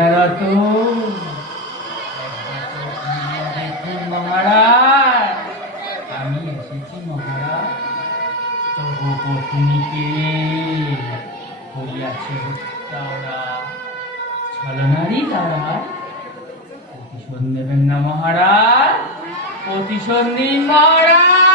মহারাজ তবু পত্নীকে হত্যা ওরা প্রতিশোধ নেবেন না মহারাজ। প্রতিশোধ নিন মহারাজ।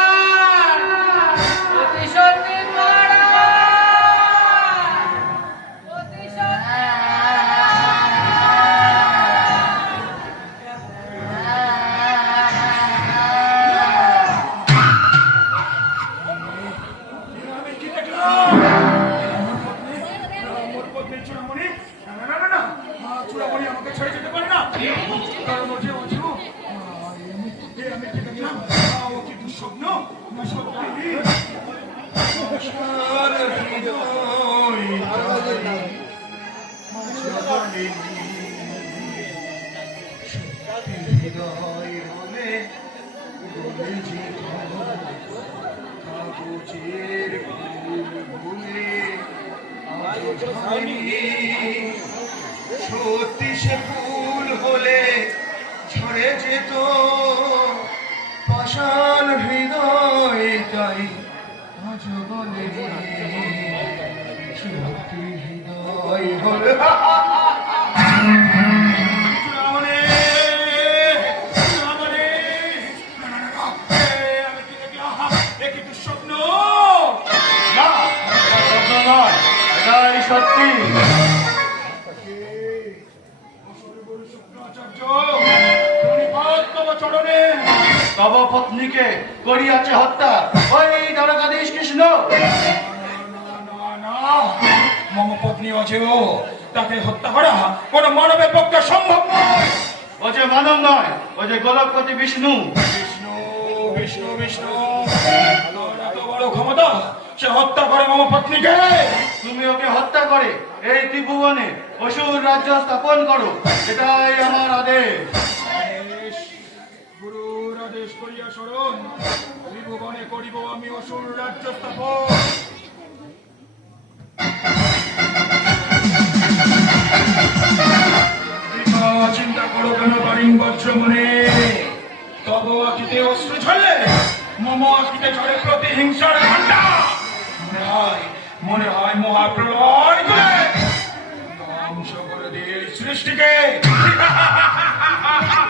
ঝরেনি। সত্যি সে ফুল হলে ঝরে যেত পাষাণ হৃদয় আজ বলে সত্যি হৃদয় হলে এটাই সত্যি। শুক্রাচার্য তব পত্নীকে করিয়াছে হত্যা। ওই দ্বারকাধীশ কৃষ্ণ। না না না মম পত্নী অজেয় তাকে হত্যা করা কোন মানবের পক্ষে সম্ভব নয়। ও যে মানব নয় ও যে গোলকপতি বিষ্ণু। বিষ্ণু বিষ্ণু বিষ্ণু। সে হত্যা করে মম পত্নীকে? তুমি ওকে হত্যা করে। এই ত্রিভুবনে অসুর রাজ্য স্থাপন করো। এটাই আমার আদেশ। চিন্তা করো কেন বারিং বজ্র মনে? তব আখিতে অস্ত্র ছড়ে মম আখিতে ছড়ে প্রতিহিংসার মনে হয় মহাপ্রলয় ধ্বংস করে দিয়ে সৃষ্টিকে।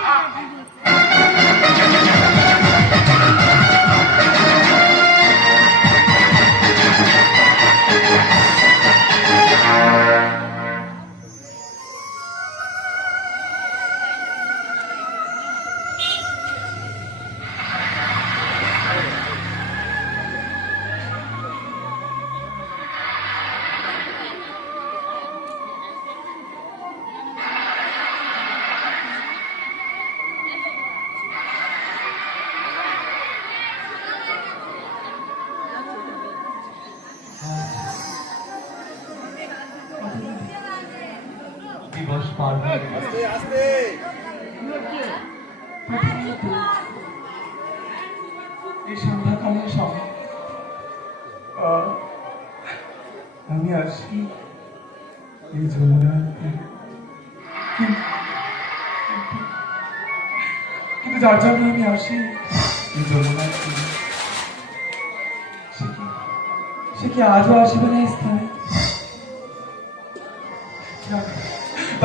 এই সন্ধ্যাকালীন সময় আমি আসি। এই যমুনার কিন্তু যার জন্য আমি আসি, এই যমুনার সে কি? আজও আসবে না স্থানে?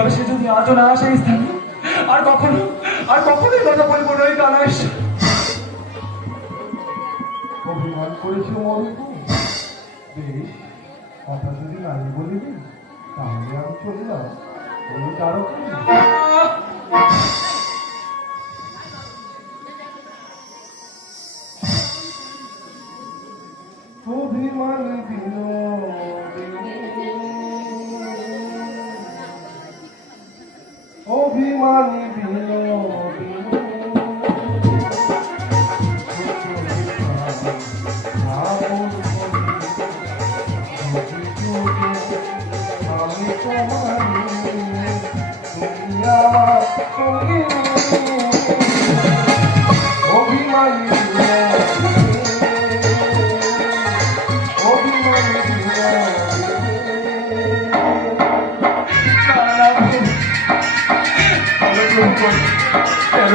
তবে সে যদি আজও না আসে স্থানে আর কখনো আর কখনোই কথা বলব না গণেশ অভিমান করেছি মরিবু বেশ কথা যদি নাই বলিবি তাহলে আমি চললাম ওই তারকা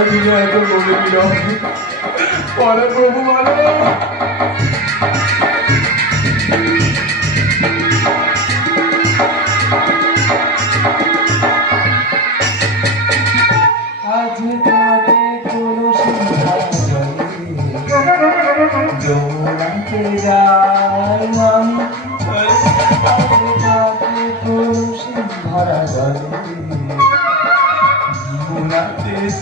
দিনে এত বলে দিল পরে প্রভু বলে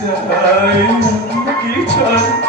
যৌনাতে যাই কিছু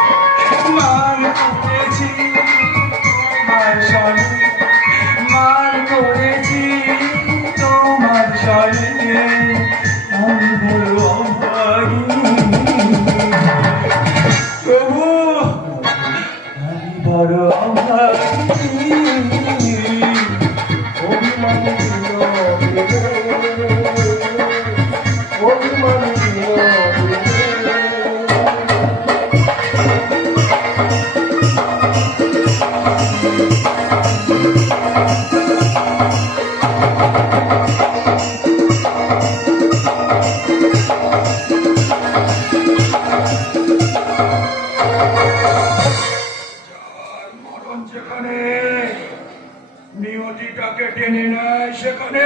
নিয়তিটাকে টেনে নেয় সেখানে।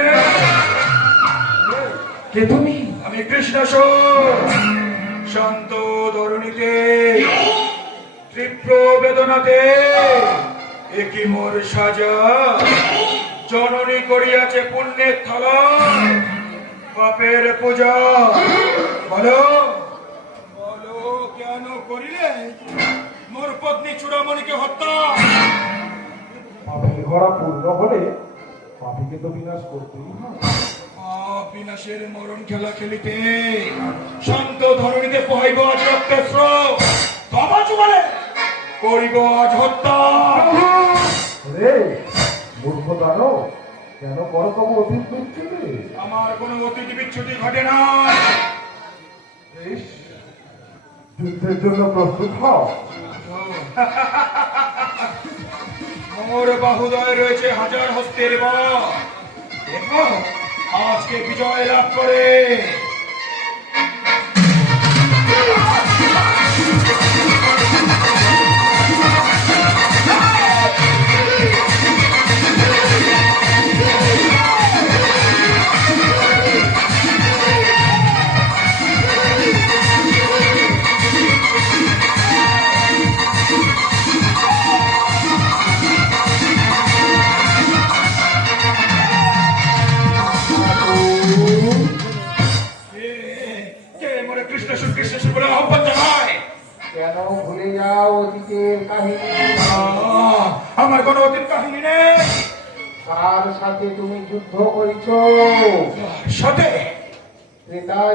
কে তুমি? আমি কৃষ্ণ শান্ত ধরণীতে তীব্র বেদনাতে একই মোর সাজা। জননী করিয়াছে পুণ্যের থালা পাপের পূজা। বলো বলো কেন করিলে? মোর পত্নী চূড়ামণিকে হত্যা। ঘোড়া পূর্ণ হলে পাপিকে তো বিনাশ করতেই হয় বিনাশের মরণ খেলা খেলিতে শান্ত ধরণীতে আজ রক্তের স্রোত। তবা চুবালে। করিব আজ হত্যা। রে মূর্খ দানো কেন করো তবু অতীত বিচ্ছুতি? আমার কোনো অতিথি বিচ্ছুতি ঘটে না যুদ্ধের জন্য প্রস্তুত হও। মোর বাহুদয় রয়েছে হাজার হস্তের আজকে বিজয় লাভ করে।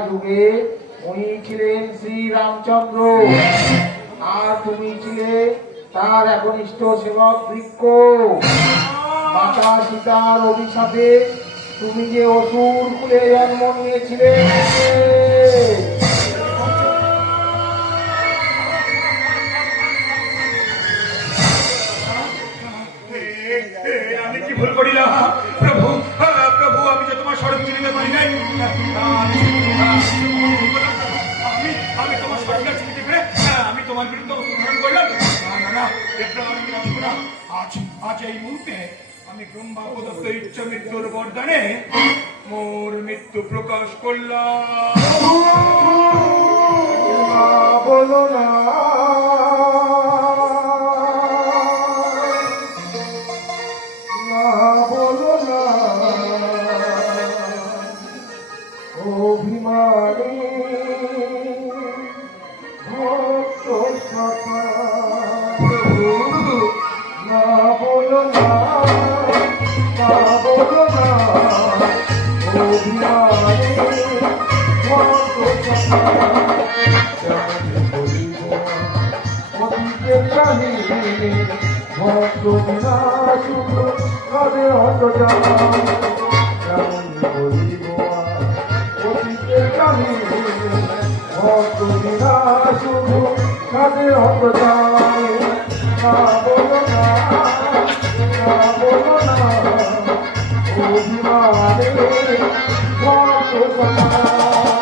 যুগে উনি ছিলেন শ্রী রামচন্দ্র আর তুমি ছিলে তার একনিষ্ঠ সেবক বৃক্ষ। মাতা সীতার অভিশাপে তুমি যে অসুর কুলে জন্ম নিয়েছিলে। আমি কি ভুল করিলাম? প্রভু প্রভু, আমি যে তোমার স্বরূপ চিনিতে পারি নাই আজ আজ এই মুহূর্তে আমি ব্রহ্মা প্রদত্ত ইচ্ছা মৃত্যুর বরদানে মোর মৃত্যু প্রকাশ করলাম। না বলো ভক্ত বিনা শুধু কাঁদে হতটা কেমন আর অতীতের কাহিনী ভক্ত বিনা শুধু কাঁদে হতটা না বলো না না বলো না অভিমানে ভক্ত সমাজ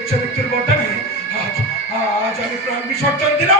ইচ্ছা মৃত্যুর বর্তনে আজ আজ আমি প্রাণ বিসর্জন দিলাম।